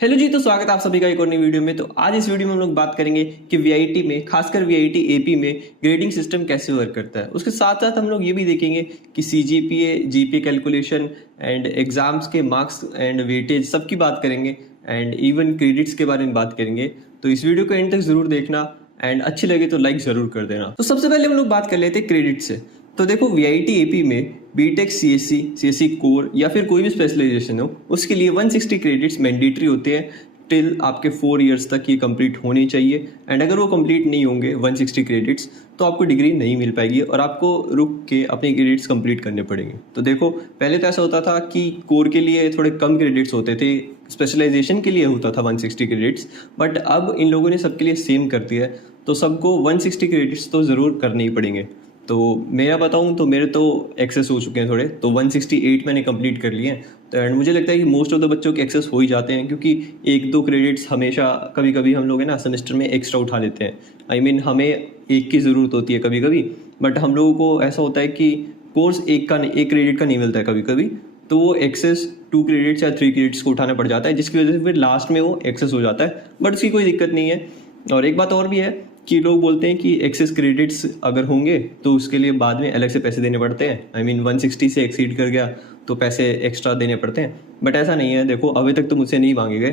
Hello जी, तो स्वागत है आप सभी का एक और नई वीडियो में। तो आज इस वीडियो में हम लोग बात करेंगे कि वीआईटी में, खासकर वीआईटी एपी में ग्रेडिंग सिस्टम कैसे वर्क करता है। उसके साथ साथ हम लोग ये भी देखेंगे कि CGPA, GPA calculation and exams के मार्क्स एंड वेटेज सबकी बात करेंगे एंड इवन क्रेडिट्स के बारे में बात करेंगे। तो इस वीडियो को एंड तक जरूर देखना एंड अच्छी लगे तो लाइक जरूर कर देना। तो सबसे पहले हम लोग बात कर लेते हैं क्रेडिट से। तो देखो, वीआईटी एपी में बीटेक सीएससी कोर या फिर कोई भी स्पेशलाइजेशन हो, उसके लिए 160 क्रेडिट्स मैंडेटरी होते हैं टिल आपके 4 इयर्स तक ये कंप्लीट होनी चाहिए। एंड अगर वो कंप्लीट नहीं होंगे 160 क्रेडिट्स, तो आपको डिग्री नहीं मिल पाएगी और आपको रुक के अपने क्रेडिट्स कंप्लीट करने पड़ेंगे। तो देखो, पहले तो ऐसा होता था कि कोर के लिए थोड़े कम क्रेडिट्स होते थे, स्पेशलाइजेशन के लिए होता था 160 क्रेडिट्स, बट अब इन लोगों ने सबके लिए सेम कर दिया है। तो सबको 160 क्रेडिट्स तो ज़रूर करने ही पड़ेंगे। तो मेरा बताऊं तो मेरे तो एक्सेस हो चुके हैं थोड़े, तो 168 मैंने कंप्लीट कर लिए हैं। तो एंड मुझे लगता है कि मोस्ट ऑफ द बच्चों के एक्सेस हो ही जाते हैं, क्योंकि 1-2 क्रेडिट्स हमेशा कभी कभी हम लोग है ना सेमेस्टर में एक्स्ट्रा उठा लेते हैं। I mean, हमें एक की ज़रूरत होती है कभी कभी, बट हम लोगों को ऐसा होता है कि कोर्स एक क्रेडिट का नहीं मिलता है कभी कभी, तो वो एक्सेस 2 क्रेडिट्स या 3 क्रेडिट्स को उठाना पड़ जाता है, जिसकी वजह से फिर लास्ट में वो एक्सेस हो जाता है। बट उसकी कोई दिक्कत नहीं है। और एक बात और भी है कि लोग बोलते हैं कि एक्सेस क्रेडिट्स अगर होंगे तो उसके लिए बाद में अलग से पैसे देने पड़ते हैं। I mean, 160 से एक्सीड कर गया तो पैसे एक्स्ट्रा देने पड़ते हैं, बट ऐसा नहीं है। देखो, अभी तक तो मुझसे नहीं मांगे गए,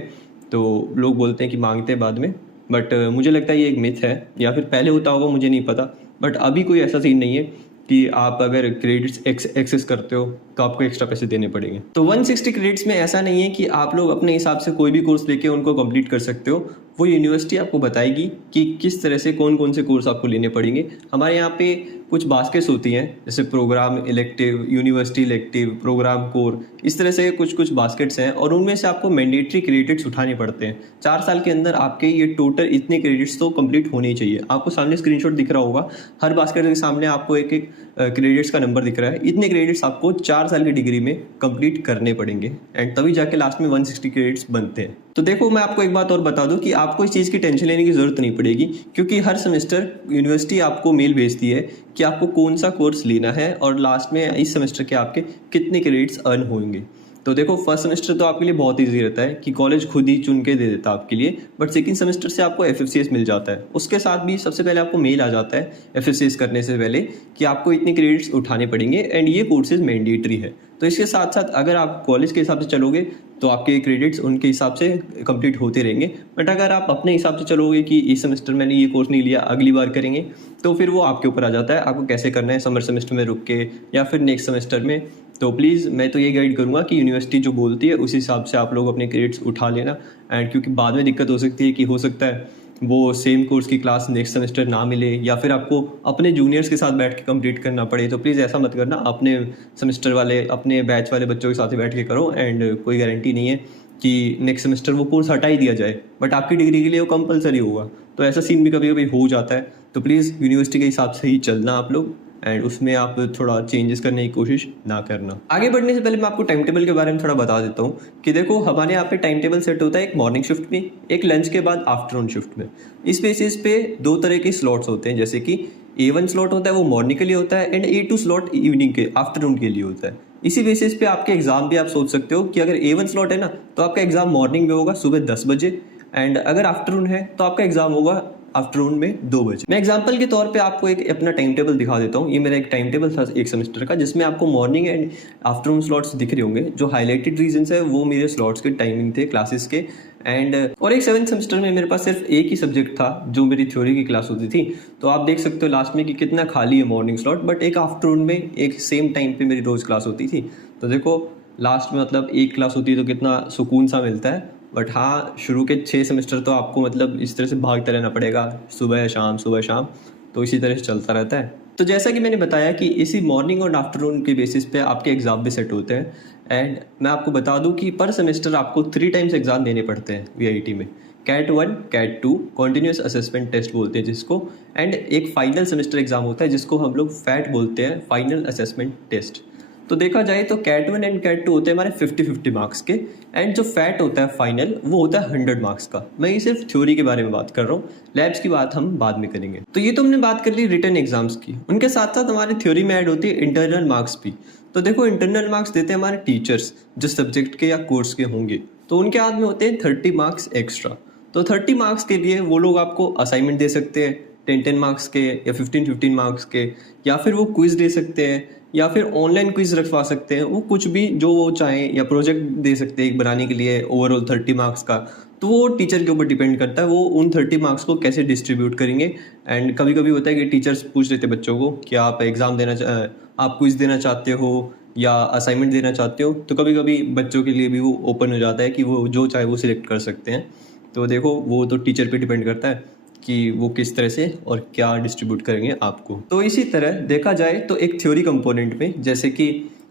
तो लोग बोलते हैं कि मांगते हैं बाद में, बट मुझे लगता है ये एक मिथ है, या फिर पहले होता होगा, मुझे नहीं पता। बट अभी कोई ऐसा सीन नहीं है कि आप अगर क्रेडिट्स एक्सेस करते हो तो आपको एक्स्ट्रा पैसे देने पड़ेंगे। तो 160 क्रेडिट्स में ऐसा नहीं है कि आप लोग अपने हिसाब से कोई भी कोर्स लेके उनको कंप्लीट कर सकते हो। वो यूनिवर्सिटी आपको बताएगी कि किस तरह से कौन कौन से कोर्स आपको लेने पड़ेंगे। हमारे यहाँ पे कुछ बास्केट्स होती हैं, जैसे programme elective, university elective, programme core, इस तरह से कुछ कुछ बास्केट्स हैं, और उनमें से आपको मैंडेटरी क्रेडिट्स उठाने पड़ते हैं। 4 साल के अंदर आपके ये टोटल इतने क्रेडिट्स तो कंप्लीट होने ही चाहिए। आपको सामने स्क्रीनशॉट दिख रहा होगा, हर बास्केट के सामने आपको एक एक क्रेडिट्स का नंबर दिख रहा है। इतने क्रेडिट्स आपको 4 साल की डिग्री में कंप्लीट करने पड़ेंगे एंड तभी जाके लास्ट में 160 क्रेडिट्स बनते हैं। तो देखो, मैं आपको एक बात और बता दूं कि आपको इस चीज़ की टेंशन लेने की ज़रूरत नहीं पड़ेगी, क्योंकि हर सेमेस्टर यूनिवर्सिटी आपको मेल भेजती है कि आपको कौन सा कोर्स लेना है और लास्ट में इस सेमेस्टर के आपके कितने क्रेडिट्स अर्न होंगे। तो देखो, फर्स्ट सेमेस्टर तो आपके लिए बहुत ईजी रहता है कि कॉलेज खुद ही चुन के दे देता है आपके लिए, बट सेकंड सेमेस्टर से आपको एफएफसीएस मिल जाता है। उसके साथ भी सबसे पहले आपको मेल आ जाता है एफएफसीएस करने से पहले कि आपको इतने क्रेडिट्स उठाने पड़ेंगे एंड ये कोर्सेज मैंडेटरी है। तो इसके साथ साथ अगर आप कॉलेज के हिसाब से चलोगे तो आपके क्रेडिट्स उनके हिसाब से कंप्लीट होते रहेंगे, बट अगर आप अपने हिसाब से चलोगे कि इस सेमेस्टर मैंने ये कोर्स नहीं लिया, अगली बार करेंगे, तो फिर वो आपके ऊपर आ जाता है आपको कैसे करना है, समर सेमेस्टर में रुक के या फिर नेक्स्ट सेमेस्टर में। तो प्लीज़ मैं तो ये गाइड करूँगा कि यूनिवर्सिटी जो बोलती है उस हिसाब से आप लोग अपने क्रेडिट्स उठा लेना। एंड क्योंकि बाद में दिक्कत हो सकती है कि हो सकता है वो सेम कोर्स की क्लास नेक्स्ट सेमेस्टर ना मिले, या फिर आपको अपने जूनियर्स के साथ बैठ के कंप्लीट करना पड़े। तो प्लीज़ ऐसा मत करना, अपने सेमेस्टर वाले, अपने बैच वाले बच्चों के साथ ही बैठ के करो। एंड कोई गारंटी नहीं है कि नेक्स्ट सेमेस्टर वो कोर्स हटा ही दिया जाए, बट आपकी डिग्री के लिए वो कंपलसरी होगा। तो ऐसा सीन भी कभी कभी हो जाता है। तो प्लीज़ यूनिवर्सिटी के हिसाब से ही चलना आप लोग, एंड उसमें आप थोड़ा चेंजेस करने की कोशिश ना करना। आगे बढ़ने से पहले मैं आपको टाइम टेबल के बारे में थोड़ा बता देता हूँ कि देखो, हमारे यहाँ पे टाइम टेबल सेट होता है एक मॉर्निंग शिफ्ट में, एक लंच के बाद आफ्टरनून शिफ्ट में। इस बेसिस पे 2 तरह के स्लॉट्स होते हैं, जैसे कि A1 स्लॉट होता है वो मॉर्निंग के लिए होता है एंड A2 स्लॉट इवनिंग के, आफ्टरनून के लिए होता है। इसी बेसिस पे आपके एग्जाम भी आप सोच सकते हो कि अगर A1 स्लॉट है ना, तो आपका एग्जाम मॉर्निंग में होगा सुबह 10 बजे, एंड अगर आफ्टरनून है तो आपका एग्जाम होगा आफ्टरनून में 2 बजे। मैं एग्जांपल के तौर पे आपको एक अपना टाइम टेबल दिखा देता हूँ। ये मेरा एक टाइम टेबल था एक सेमेस्टर का, जिसमें आपको मॉर्निंग एंड आफ्टरनून स्लॉट्स दिख रहे होंगे। जो हाईलाइटेड रीजंस है वो मेरे स्लॉट्स के टाइमिंग थे क्लासेस के। एंड और एक 7th सेमेस्टर में मेरे पास सिर्फ एक ही सब्जेक्ट था जो मेरी थ्योरी की क्लास होती थी। तो आप देख सकते हो लास्ट में कि कितना खाली है मॉर्निंग स्लॉट, बट एक आफ्टरनून में एक सेम टाइम पे मेरी रोज़ क्लास होती थी। तो देखो, लास्ट में मतलब एक क्लास होती है तो कितना सुकून सा मिलता है। बट हाँ, शुरू के 6 सेमेस्टर तो आपको मतलब इस तरह से भागते रहना पड़ेगा, सुबह शाम सुबह शाम, तो इसी तरह से चलता रहता है। तो जैसा कि मैंने बताया कि इसी मॉर्निंग और आफ्टरनून के बेसिस पे आपके एग्ज़ाम भी सेट होते हैं। एंड मैं आपको बता दूं कि पर सेमेस्टर आपको 3 टाइम्स एग्ज़ाम देने पड़ते हैं वीआईटी में। CAT 1, CAT 2, continuous assessment test बोलते हैं जिसको, एंड एक फाइनल सेमेस्टर एग्ज़ाम होता है जिसको हम लोग फैट बोलते हैं, फाइनल असेसमेंट टेस्ट। तो देखा जाए तो कैट 1 एंड कैट 2 होते हैं हमारे 50-50 मार्क्स के, एंड जो फैट होता है फाइनल वो होता है 100 मार्क्स का। मैं ये सिर्फ थ्योरी के बारे में बात कर रहा हूँ, लैब्स की बात हम बाद में करेंगे। तो ये तो हमने बात कर ली रिटन एग्जाम्स की, उनके साथ साथ हमारे थ्योरी में ऐड होती है इंटरनल मार्क्स भी। तो देखो, इंटरनल मार्क्स देते हैं हमारे टीचर्स जो सब्जेक्ट के या कोर्स के होंगे। तो उनके हाथ में होते हैं 30 मार्क्स एक्स्ट्रा। तो 30 मार्क्स के लिए वो लोग आपको असाइनमेंट दे सकते हैं 10 मार्क्स के या 15 मार्क्स के, या फिर वो क्विज दे सकते हैं, या फिर ऑनलाइन क्विज रखवा सकते हैं, वो कुछ भी जो वो चाहें, या प्रोजेक्ट दे सकते हैं एक बनाने के लिए ओवरऑल 30 मार्क्स का। तो वो टीचर के ऊपर डिपेंड करता है वो उन 30 मार्क्स को कैसे डिस्ट्रीब्यूट करेंगे। एंड कभी कभी होता है कि टीचर्स पूछ लेते हैं बच्चों को कि आप एग्ज़ाम आप क्विज देना चाहते हो या असाइनमेंट देना चाहते हो, तो कभी कभी बच्चों के लिए भी वो ओपन हो जाता है कि वो जो चाहे वो सिलेक्ट कर सकते हैं। तो देखो वो तो टीचर पे डिपेंड करता है कि वो किस तरह से और क्या डिस्ट्रीब्यूट करेंगे आपको। तो इसी तरह देखा जाए तो एक थ्योरी कंपोनेंट में जैसे कि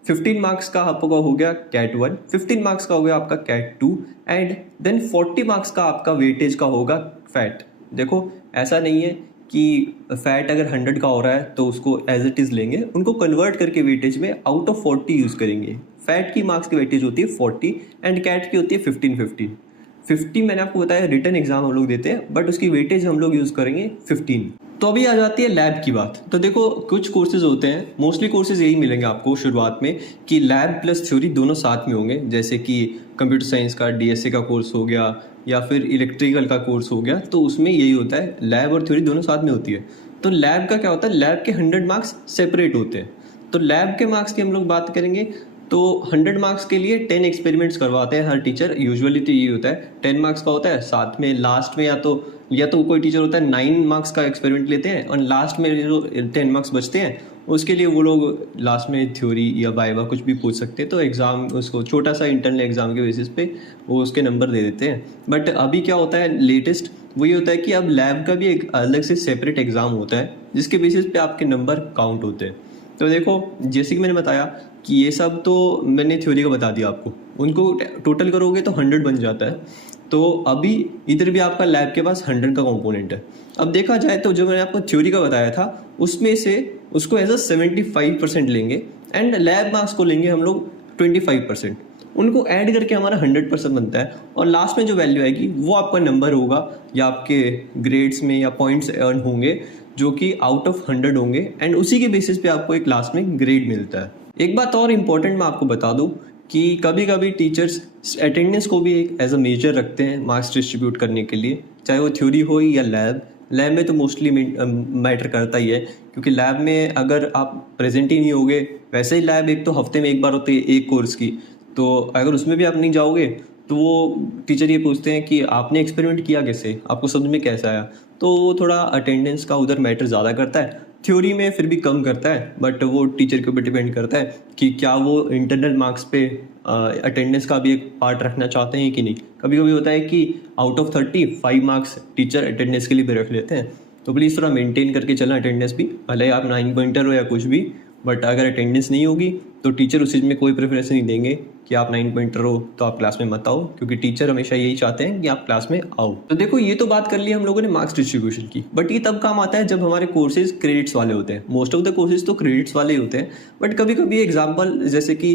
15 मार्क्स का आपका हो गया कैट 1, 15 मार्क्स का हो गया आपका कैट 2, एंड देन 40 मार्क्स का आपका वेटेज का होगा फैट। देखो ऐसा नहीं है कि फैट अगर 100 का हो रहा है तो उसको एज इट इज़ लेंगे, उनको कन्वर्ट करके वेटेज में आउट ऑफ 40 यूज़ करेंगे। फैट की मार्क्स की वेटेज होती है 40 एंड कैट की होती है 15 मैंने आपको बताया रिटन एग्जाम हम लोग देते हैं, बट उसकी वेटेज हम लोग यूज़ करेंगे 15। तो अभी आ जाती है लैब की बात। तो देखो कुछ कोर्सेज होते हैं, मोस्टली कोर्सेज यही मिलेंगे आपको शुरुआत में कि लैब प्लस थ्योरी दोनों साथ में होंगे, जैसे कि कंप्यूटर साइंस का डीएसए का कोर्स हो गया या फिर इलेक्ट्रिकल का कोर्स हो गया, तो उसमें यही होता है लैब और थ्योरी दोनों साथ में होती है। तो लैब का क्या होता है, लैब के 100 मार्क्स सेपरेट होते हैं। तो लैब के मार्क्स की हम लोग बात करेंगे तो 100 मार्क्स के लिए 10 एक्सपेरिमेंट्स करवाते हैं हर टीचर। यूजुअली तो ये होता है 10 मार्क्स का होता है, साथ में लास्ट में या तो कोई टीचर होता है 9 मार्क्स का एक्सपेरिमेंट लेते हैं, और लास्ट में जो 10 मार्क्स बचते हैं उसके लिए वो लोग लास्ट में थ्योरी या वाइवा कुछ भी पूछ सकते हैं। तो एग्ज़ाम उसको छोटा सा इंटरनल एग्ज़ाम के बेसिस पे वो उसके नंबर दे देते हैं। बट अभी क्या होता है लेटेस्ट वो ये होता है कि अब लैब का भी एक अलग से सेपरेट एग्ज़ाम होता है जिसके बेसिस पे आपके नंबर काउंट होते हैं। तो देखो जैसे कि मैंने बताया कि ये सब तो मैंने थ्योरी का बता दिया आपको, उनको टोटल करोगे तो 100 बन जाता है। तो अभी इधर भी आपका लैब के पास 100 का कंपोनेंट है। अब देखा जाए तो जो मैंने आपको थ्योरी का बताया था उसमें से उसको एज अ 75% लेंगे एंड लैब मार्क्स को लेंगे हम लोग 25%। उनको ऐड करके हमारा 100% बनता है, और लास्ट में जो वैल्यू आएगी वो आपका नंबर होगा या आपके ग्रेड्स में या पॉइंट्स अर्न होंगे जो कि आउट ऑफ 100 होंगे, एंड उसी के बेसिस पे आपको एक लास्ट में ग्रेड मिलता है। एक बात और इम्पॉर्टेंट मैं आपको बता दूं कि कभी कभी टीचर्स अटेंडेंस को भी एक एज अ मेजर रखते हैं मार्क्स डिस्ट्रीब्यूट करने के लिए, चाहे वो थ्योरी हो या लैब में तो मोस्टली मैटर करता ही है, क्योंकि लैब में अगर आप प्रेजेंट ही नहीं होगे, वैसे ही लैब एक तो हफ्ते में एक बार होती है एक कोर्स की, तो अगर उसमें भी आप नहीं जाओगे तो वो टीचर ये पूछते हैं कि आपने एक्सपेरिमेंट किया कैसे, आपको समझ में कैसा आया। तो थोड़ा अटेंडेंस का उधर मैटर ज़्यादा करता है, थ्योरी में फिर भी कम करता है, बट वो टीचर के ऊपर डिपेंड करता है कि क्या वो इंटरनल मार्क्स पे अटेंडेंस का भी एक पार्ट रखना चाहते हैं कि नहीं। कभी कभी होता है कि out of 35 marks teacher attendance के लिए भी रख लेते हैं, तो प्लीज़ थोड़ा मेंटेन करके चलना अटेंडेंस भी, भले आप 9 पॉइंटर हो या कुछ भी, बट अगर अटेंडेंस नहीं होगी तो टीचर उस चीज़ में कोई प्रेफरेंस नहीं देंगे कि आप 9 पॉइंटर हो तो आप क्लास में मत आओ, क्योंकि टीचर हमेशा यही चाहते हैं कि आप क्लास में आओ। तो देखो ये तो बात कर ली हम लोगों ने मार्क्स डिस्ट्रीब्यूशन की, बट ये तब काम आता है जब हमारे कोर्सेज क्रेडिट्स वाले होते हैं। मोस्ट ऑफ द कोर्सेज तो क्रेडिट्स वाले ही होते हैं, बट कभी कभी एग्जाम्पल जैसे कि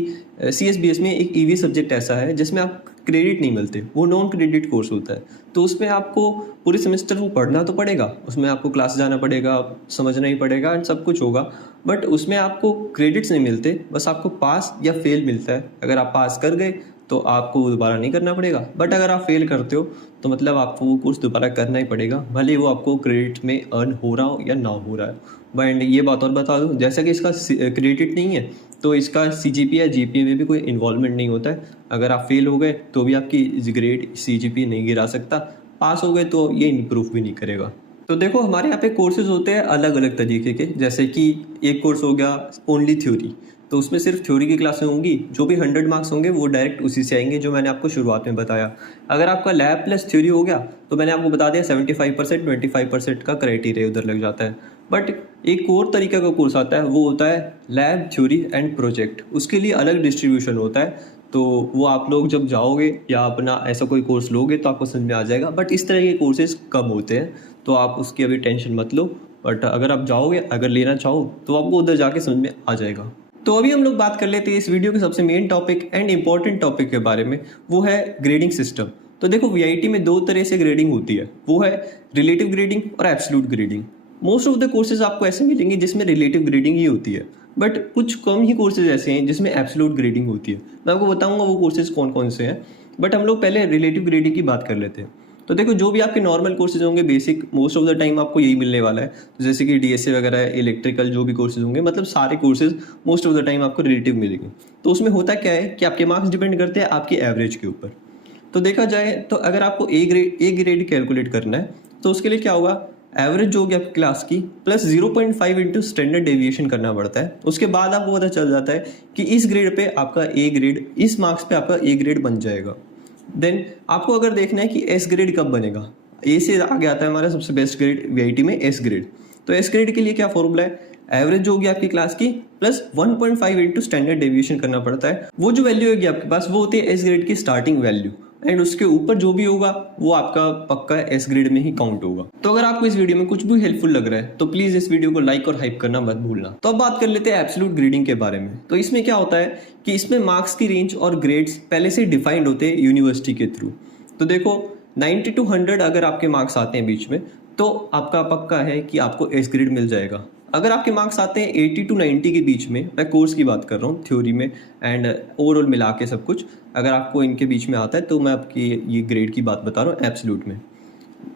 CSBS में एक EV सब्जेक्ट ऐसा है जिसमें आप क्रेडिट नहीं मिलते, वो नॉन क्रेडिट कोर्स होता है। तो उसमें आपको पूरे सेमेस्टर वो पढ़ना तो पड़ेगा, उसमें आपको क्लास जाना पड़ेगा, समझना ही पड़ेगा एंड सब कुछ होगा, बट उसमें आपको क्रेडिट्स नहीं मिलते, बस आपको पास या फेल मिलता है। अगर आप पास कर गए तो आपको दोबारा नहीं करना पड़ेगा, बट अगर आप फेल करते हो तो मतलब आपको वो कोर्स दोबारा करना ही पड़ेगा, भले वो आपको क्रेडिट में अर्न हो रहा हो या ना हो रहा है। बट ये बात और बता दूं, जैसा कि इसका क्रेडिट नहीं है तो इसका CGPA या GPA में भी कोई इन्वॉल्वमेंट नहीं होता है। अगर आप फेल हो गए तो भी आपकी ग्रेड CGPA नहीं गिरा सकता, पास हो गए तो ये इम्प्रूव भी नहीं करेगा। तो देखो हमारे यहाँ पे कोर्सेज होते हैं अलग अलग तरीके के, जैसे कि एक कोर्स हो गया ओनली थ्योरी, तो उसमें सिर्फ थ्योरी की क्लासें होंगी, जो भी 100 मार्क्स होंगे वो डायरेक्ट उसी से आएंगे जो मैंने आपको शुरुआत में बताया। अगर आपका लैब प्लस थ्योरी हो गया तो मैंने आपको बता दिया 75% 25% का क्राइटेरिया उधर लग जाता है। बट एक और तरीका का कोर्स आता है, वो होता है लैब थ्योरी एंड प्रोजेक्ट, उसके लिए अलग डिस्ट्रीब्यूशन होता है। तो वो आप लोग जब जाओगे या अपना ऐसा कोई कोर्स लोगे तो आपको समझ में आ जाएगा, बट इस तरह के कोर्सेज कम होते हैं, तो आप उसकी अभी टेंशन मत लो। बट अगर आप जाओगे, अगर लेना चाहो तो आपको उधर जाके समझ में आ जाएगा। तो अभी हम लोग बात कर लेते हैं इस वीडियो के सबसे main topic and important topic के बारे में, वो है ग्रेडिंग सिस्टम। तो देखो VIT में 2 तरह से ग्रेडिंग होती है, वो है रिलेटिव ग्रेडिंग और absolute grading. Most of the courses आपको ऐसे मिलेंगे जिसमें रिलेटिव ग्रेडिंग ही होती है, बट कुछ कम ही कोर्सेज ऐसे हैं जिसमें एब्सोल्यूट ग्रेडिंग होती है। मैं आपको बताऊंगा वो कोर्सेज कौन कौन से हैं। बट हम लोग पहले रिलेटिव ग्रेडिंग की बात कर लेते हैं। तो देखो जो भी आपके नॉर्मल कोर्सेज होंगे basic most of the time आपको यही मिलने वाला है, जैसे कि डीएसए वगैरह है, इलेक्ट्रिकल जो भी कोर्सेज होंगे, मतलब सारे courses most of the time आपको रिलेटिव मिलेंगे। तो उसमें होता क्या है कि आपके मार्क्स डिपेंड करते हैं आपकी एवरेज के ऊपर। तो देखा जाए तो अगर आपको ए ग्रेड कैलकुलेट करना है तो उसके लिए क्या होगा, एवरेज जो होगी आपकी क्लास की प्लस 0.5 इंटू स्टैंडर्ड डेविएशन करना पड़ता है। उसके बाद आपको पता चल जाता है कि इस ग्रेड पे आपका ए ग्रेड, इस मार्क्स पे आपका ए ग्रेड बन जाएगा। देन आपको अगर देखना है कि एस ग्रेड कब बनेगा, ए से आगे आता है हमारा सबसे बेस्ट ग्रेड वीआईटी में एस ग्रेड। तो एस ग्रेड के लिए क्या फॉर्मूला है, एवरेज जो होगी आपकी क्लास की प्लस 1.5 इंटू स्टैंडर्ड डेविएशन करना पड़ता है। वो जो वैल्यू होगी आपके पास वो होती है एस ग्रेड की स्टार्टिंग वैल्यू, एंड उसके ऊपर जो भी होगा वो आपका पक्का एस ग्रेड में ही काउंट होगा। तो अगर आपको इस वीडियो में कुछ भी हेल्पफुल लग रहा है तो प्लीज इस वीडियो को लाइक और हाइप करना मत भूलना। तो अब बात कर लेते हैं एब्सोल्यूट ग्रेडिंग के बारे में। तो इसमें क्या होता है कि इसमें मार्क्स की रेंज और ग्रेड्स पहले से डिफाइंड होते हैं यूनिवर्सिटी के थ्रू। तो देखो 90 to 100 अगर आपके मार्क्स आते हैं बीच में तो आपका पक्का है कि आपको एस ग्रेड मिल जाएगा। अगर आपके मार्क्स आते हैं 80 to 90 के बीच में, मैं कोर्स की बात कर रहा हूँ थ्योरी में एंड ओवरऑल मिला के सब कुछ, अगर आपको इनके बीच में आता है तो मैं आपकी ये ग्रेड की बात बता रहा हूँ एब्सोल्यूट में।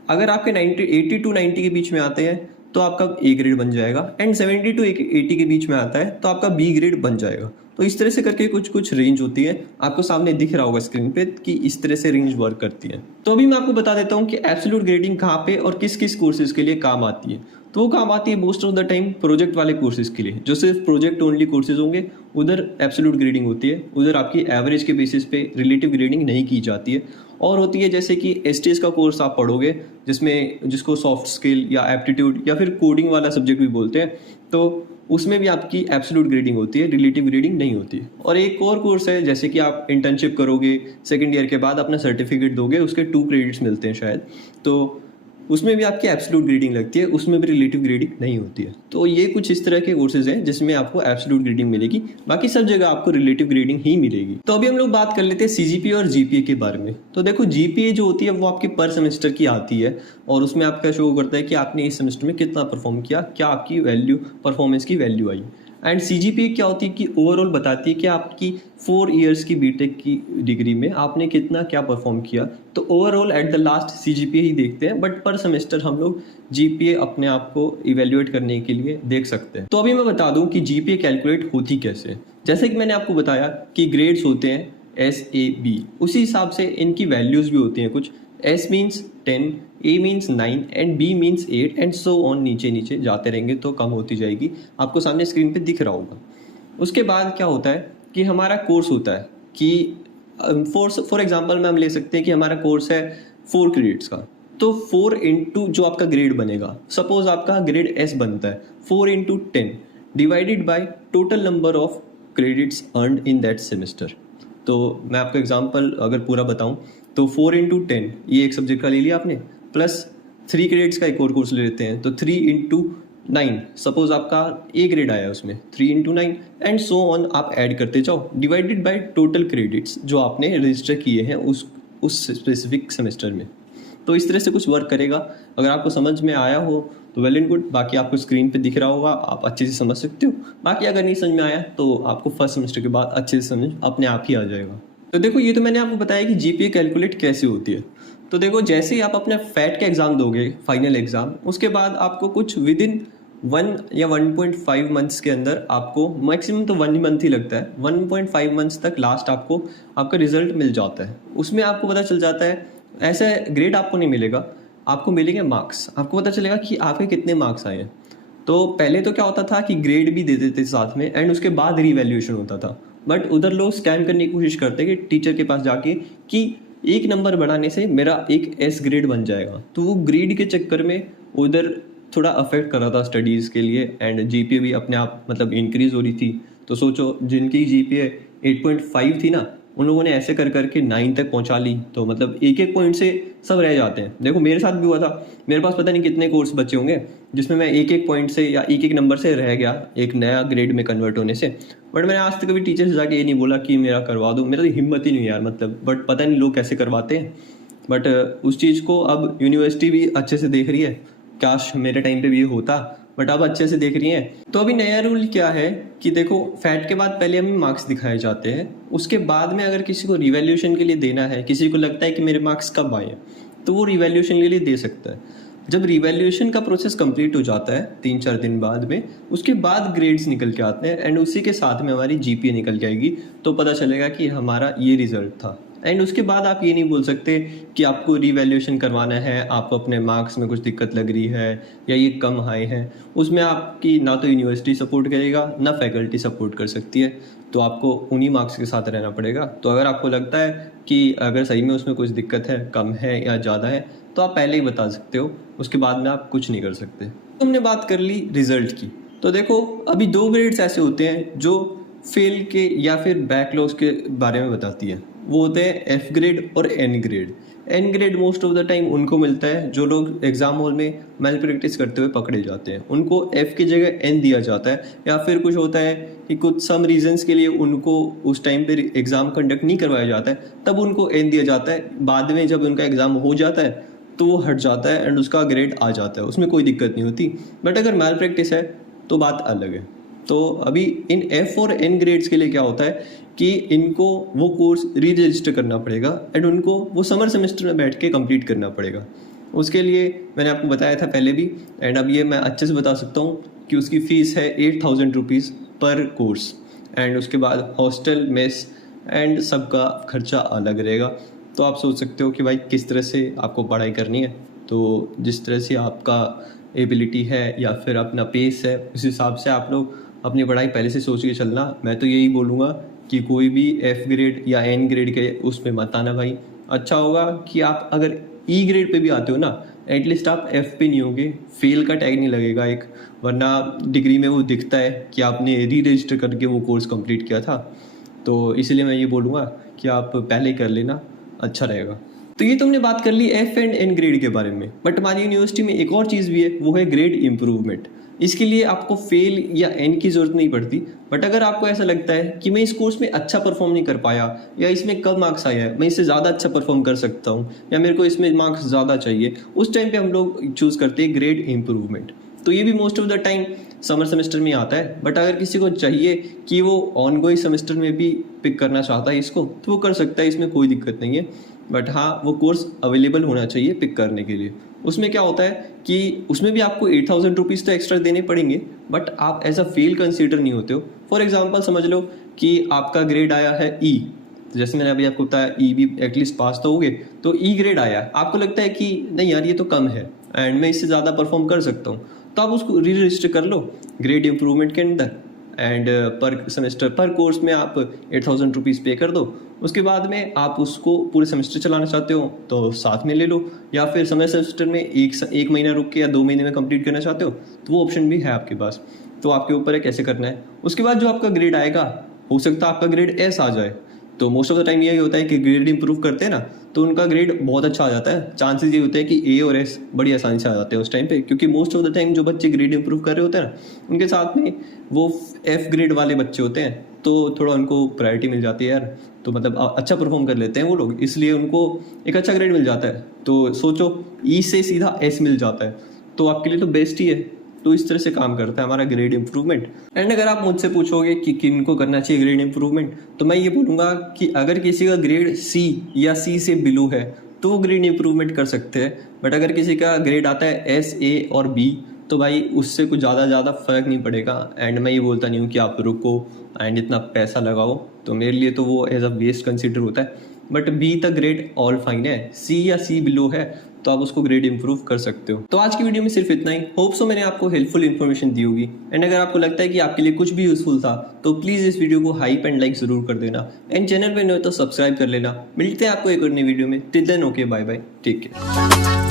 अगर आपके 80 to 90 के बीच में आते हैं तो आपका ए ग्रेड बन जाएगा, एंड 70 to 80 के बीच में आता है तो आपका बी ग्रेड बन जाएगा। तो इस तरह से करके कुछ कुछ रेंज होती है, आपको सामने दिख रहा होगा स्क्रीन पे कि इस तरह से रेंज वर्क करती है। तो अभी मैं आपको बता देता हूँ कि एब्सोल्यूट ग्रेडिंग कहाँ पे और किस किस कोर्सेज के लिए काम आती है। तो वो काम आती है most of the time project वाले कोर्सेज के लिए, जो सिर्फ प्रोजेक्ट ओनली कोर्सेज होंगे उधर एब्सोल्यूट ग्रेडिंग होती है। उधर आपकी एवरेज के बेसिस पे रिलेटिव ग्रेडिंग नहीं की जाती है। और होती है जैसे कि एसटीएस का कोर्स आप पढ़ोगे जिसको सॉफ्ट स्किल या एप्टीट्यूड या फिर कोडिंग वाला सब्जेक्ट भी बोलते हैं, तो उसमें भी आपकी एब्सोल्यूट ग्रेडिंग होती है, रिलेटिव ग्रेडिंग नहीं होती है। और एक और कोर्स है जैसे कि आप इंटर्नशिप करोगे, सेकेंड ईयर के बाद अपना सर्टिफिकेट दोगे, उसके 2 क्रेडिट्स मिलते हैं शायद, तो उसमें भी आपकी एब्सोल्यूट ग्रेडिंग लगती है, उसमें भी रिलेटिव ग्रेडिंग नहीं होती है। तो ये कुछ इस तरह के कोर्सेज हैं जिसमें आपको एब्सोल्यूट ग्रेडिंग मिलेगी, बाकी सब जगह आपको रिलेटिव ग्रेडिंग ही मिलेगी। तो अभी हम लोग बात कर लेते हैं सीजीपीए और जीपीए के बारे में। तो देखो जीपीए जो होती है वो आपकी पर सेमेस्टर की आती है और उसमें आपका शो करता है कि आपने इस सेमेस्टर में कितना परफॉर्म किया, क्या आपकी वैल्यू परफॉर्मेंस की वैल्यू आई। एंड सीजीपीए क्या होती है कि ओवरऑल बताती है कि आपकी 4 इयर्स की बीटेक की डिग्री में आपने कितना क्या परफॉर्म किया। तो overall at the last CGPA ही देखते हैं, बट पर सेमेस्टर हम लोग जीपीए अपने आप को इवेल्युएट करने के लिए देख सकते हैं। तो अभी मैं बता दूं कि जीपीए कैलकुलेट होती कैसे। जैसे कि मैंने आपको बताया कि ग्रेड्स होते हैं SAB, उसी हिसाब से इनकी वैल्यूज भी होती हैं कुछ। S means 10, A means 9 and B means 8 and so on, नीचे नीचे जाते रहेंगे तो कम होती जाएगी, आपको सामने स्क्रीन पे दिख रहा होगा। उसके बाद क्या होता है कि हमारा कोर्स होता है कि फॉर एग्जांपल में हम ले सकते हैं कि हमारा कोर्स है 4 क्रेडिट्स का, तो 4 इंटू जो आपका ग्रेड बनेगा, सपोज आपका ग्रेड S बनता है 4 into 10 divided by total number of credits earned in that semester. तो मैं आपको एग्जांपल अगर पूरा बताऊं तो 4 इंटू 10 ये एक सब्जेक्ट का ले लिया आपने, प्लस 3 क्रेडिट्स का एक और कोर्स ले लेते हैं तो 3 इंटू 9, सपोज आपका ए ग्रेड आया उसमें 3 इंटू 9 एंड सो ऑन, आप ऐड करते जाओ डिवाइडेड बाय टोटल क्रेडिट्स जो आपने रजिस्टर किए हैं उस स्पेसिफिक सेमेस्टर में। तो इस तरह से कुछ वर्क करेगा। अगर आपको समझ में आया हो तो वेल एंड गुड, बाकी आपको स्क्रीन पे दिख रहा होगा, आप अच्छे से समझ सकते हो। बाकी अगर नहीं समझ में आया तो आपको फर्स्ट सेमेस्टर के बाद अच्छे से समझ अपने आप ही आ जाएगा। तो देखो ये तो मैंने आपको बताया कि जीपीए कैलकुलेट कैसे होती है। तो देखो जैसे ही आप अपना फैट का एग्ज़ाम दोगे, फाइनल एग्ज़ाम, उसके बाद आपको कुछ विद इन 1 या 1.5 मंथ्स के अंदर, आपको मैक्सिमम तो 1 मंथ ही लगता है, 1.5 मंथ्स तक लास्ट आपको आपका रिजल्ट मिल जाता है। उसमें आपको पता चल जाता है, ऐसा ग्रेड आपको नहीं मिलेगा, आपको मिलेंगे मार्क्स। आपको पता चलेगा कि आपके कितने मार्क्स आए हैं। तो पहले तो क्या होता था कि ग्रेड भी दे देते साथ में एंड उसके बाद रीवैल्यूएशन होता था, बट उधर लोग स्कैम करने की कोशिश करते हैं कि टीचर के पास जाके कि 1 नंबर बढ़ाने से मेरा एक S ग्रेड बन जाएगा। तो वो ग्रेड के चक्कर में उधर थोड़ा अफेक्ट कर रहा था स्टडीज़ के लिए, एंड जीपीए भी अपने आप मतलब इंक्रीज़ हो रही थी। तो सोचो जिनकी जीपीए 8.5 थी ना, उन लोगों ने ऐसे कर करके 9 तक पहुंचा ली। तो मतलब एक एक पॉइंट से सब रह जाते हैं। देखो मेरे साथ भी हुआ था, मेरे पास पता नहीं कितने कोर्स बचे होंगे जिसमें मैं एक एक पॉइंट से या एक एक नंबर से रह गया एक नया ग्रेड में कन्वर्ट होने से। बट मैंने आज तक कभी टीचर से जाके ये नहीं बोला कि मेरा करवा दो, मेरा तो हिम्मत ही नहीं यार, मतलब बट पता नहीं लोग कैसे करवाते हैं। बट उस चीज़ को अब यूनिवर्सिटी भी अच्छे से देख रही है, काश मेरे टाइम पे भी ये होता बट आप अच्छे से देख रही हैं। तो अभी नया रूल क्या है कि देखो, फैट के बाद पहले हमें मार्क्स दिखाए जाते हैं, उसके बाद में अगर किसी को रिवैल्यूएशन के लिए देना है, किसी को लगता है कि मेरे मार्क्स कब आए, तो वो रिवैल्यूएशन के लिए दे सकता है। जब रिवैल्यूएशन का प्रोसेस कंप्लीट हो जाता है 3-4 दिन बाद में, उसके बाद ग्रेड्स निकल के आते हैं एंड उसी के साथ में हमारी जीपीए निकल के आएगी, तो पता चलेगा कि हमारा ये रिजल्ट था। एंड उसके बाद आप ये नहीं बोल सकते कि आपको रिवैल्यूएशन करवाना है, आपको अपने मार्क्स में कुछ दिक्कत लग रही है या ये कम आए हैं, उसमें आपकी ना तो यूनिवर्सिटी सपोर्ट करेगा ना फैकल्टी सपोर्ट कर सकती है, तो आपको उन्हीं मार्क्स के साथ रहना पड़ेगा। तो अगर आपको लगता है कि अगर सही में उसमें कुछ दिक्कत है, कम है या ज़्यादा है, तो आप पहले ही बता सकते हो, उसके बाद में आप कुछ नहीं कर सकते। तो हमने बात कर ली रिजल्ट की। तो देखो, अभी 2 ग्रेड्स ऐसे होते हैं जो फेल के या फिर बैकलॉग्स के बारे में बताती है। वो होते हैं एफ ग्रेड और N grade. N grade most of the time उनको मिलता है जो लोग एग्जाम हॉल में मैल प्रैक्टिस करते हुए पकड़े जाते हैं, उनको एफ की जगह एन दिया जाता है। या फिर कुछ होता है कि कुछ सम रीजंस के लिए उनको उस टाइम पे एग्जाम कंडक्ट नहीं करवाया जाता है, तब उनको एन दिया जाता है। बाद में जब उनका एग्जाम हो जाता है तो वो हट जाता है एंड उसका ग्रेड आ जाता है, उसमें कोई दिक्कत नहीं होती। बट अगर मैल प्रैक्टिस है तो बात अलग है। तो अभी इन एफ और एन ग्रेड्स के लिए क्या होता है कि इनको वो कोर्स री रजिस्टर करना पड़ेगा एंड उनको वो समर सेमेस्टर में बैठ के कंप्लीट करना पड़ेगा। उसके लिए मैंने आपको बताया था पहले भी, एंड अब ये मैं अच्छे से बता सकता हूँ कि उसकी फ़ीस है 8,000 रुपीज़ पर कोर्स। एंड उसके बाद हॉस्टल, मेस एंड सबका खर्चा अलग रहेगा। तो आप सोच सकते हो कि भाई किस तरह से आपको पढ़ाई करनी है। तो जिस तरह से आपका एबिलिटी है या फिर अपना पेस है, उस हिसाब से आप लोग अपनी पढ़ाई पहले से सोच के चलना। मैं तो यही बोलूँगा कि कोई भी एफ ग्रेड या एन ग्रेड के उसमें मत आना भाई। अच्छा होगा कि आप अगर ई ग्रेड पे भी आते हो ना, एटलीस्ट आप एफ पे नहीं होगे, फेल का टैग नहीं लगेगा एक, वरना डिग्री में वो दिखता है कि आपने री रजिस्टर करके वो कोर्स कंप्लीट किया था। तो इसलिए मैं ये बोलूँगा कि आप पहले ही कर लेना, अच्छा रहेगा। तो ये तुमने बात कर ली एफ एंड एन ग्रेड के बारे में, बट हमारी यूनिवर्सिटी में एक और चीज़ भी है, वो है ग्रेड इम्प्रूवमेंट। इसके लिए आपको फेल या एन की ज़रूरत नहीं पड़ती, बट अगर आपको ऐसा लगता है कि मैं इस कोर्स में अच्छा परफॉर्म नहीं कर पाया या इसमें कम मार्क्स आया है, मैं इससे ज़्यादा अच्छा परफॉर्म कर सकता हूँ या मेरे को इसमें मार्क्स ज़्यादा चाहिए, उस टाइम पे हम लोग चूज़ करते हैं ग्रेड इम्प्रूवमेंट। तो ये भी most of the time summer semester में आता है, बट अगर किसी को चाहिए कि वो ऑन गोइंग सेमेस्टर में भी पिक करना चाहता है इसको, तो वो कर सकता है, इसमें कोई दिक्कत नहीं है। बट हाँ, वो कोर्स अवेलेबल होना चाहिए पिक करने के लिए। उसमें क्या होता है कि उसमें भी आपको 8,000 रुपीज़ तो एक्स्ट्रा देने पड़ेंगे, बट आप एज अ फेल कंसीडर नहीं होते हो। फॉर एग्जांपल समझ लो कि आपका ग्रेड आया है ई, जैसे मैंने अभी आपको बताया ई भी एटलीस्ट पास तो हो गए, तो ई ग्रेड आया, आपको लगता है कि नहीं यार ये तो कम है एंड मैं इससे ज़्यादा परफॉर्म कर सकता हूँ, तो आप उसको री रजिस्टर कर लो ग्रेड इम्प्रूवमेंट के अंदर एंड पर सेमेस्टर पर कोर्स में आप 8,000 रुपीज़ पे कर दो। उसके बाद में आप उसको पूरे सेमेस्टर चलाना चाहते हो तो साथ में ले लो, या फिर समय सेमेस्टर में एक महीना रुक के या 2 महीने में कंप्लीट करना चाहते हो तो वो ऑप्शन भी है आपके पास। तो आपके ऊपर है कैसे करना है। उसके बाद जो आपका ग्रेड आएगा, हो सकता है आपका ग्रेड एस आ जाए। तो मोस्ट ऑफ द टाइम यही होता है कि ग्रेड इंप्रूव करते हैं ना, तो उनका ग्रेड बहुत अच्छा आ जाता है। चांसेस ये होते हैं कि ए और एस बड़ी आसानी से आ जाते हैं उस टाइम पे, क्योंकि मोस्ट ऑफ द टाइम जो बच्चे ग्रेड इंप्रूव कर रहे होते हैं ना, उनके साथ में वो एफ ग्रेड वाले बच्चे होते हैं, तो थोड़ा उनको प्रायोरिटी मिल जाती है यार। तो मतलब अच्छा परफॉर्म कर लेते हैं वो लोग, इसलिए उनको एक अच्छा ग्रेड मिल जाता है। तो सोचो ई से सीधा एस मिल जाता है, तो आपके लिए तो बेस्ट ही है। तो इस तरह से काम करता है हमारा ग्रेड इंप्रूवमेंट। एंड अगर आप मुझसे पूछोगे कि किन को करना चाहिए ग्रेड इंप्रूवमेंट, तो मैं ये बोलूँगा कि अगर किसी का ग्रेड सी या सी से बिलो है तो वो ग्रेड इंप्रूवमेंट कर सकते हैं। बट अगर किसी का ग्रेड आता है एस, ए और बी, तो भाई उससे कुछ ज़्यादा फ़र्क नहीं पड़ेगा। एंड मैं ये बोलता नहीं हूँ कि आप रुको एंड इतना पैसा लगाओ, तो मेरे लिए तो वो एज अ वेस्ट कंसिडर होता है। बट बी तक ग्रेड ऑल फाइन है, सी या सी बिलो है तो आप उसको ग्रेड इंप्रूव कर सकते हो। तो आज की वीडियो में सिर्फ इतना ही। होप सो मैंने आपको हेल्पफुल इन्फॉर्मेशन दी होगी। एंड अगर आपको लगता है कि आपके लिए कुछ भी यूजफुल था तो प्लीज़ इस वीडियो को हाइप एंड लाइक जरूर कर देना। एंड चैनल पे नए हो तो सब्सक्राइब कर लेना। मिलते हैं आपको एक और नई वीडियो में। Till then okay, bye bye, take care.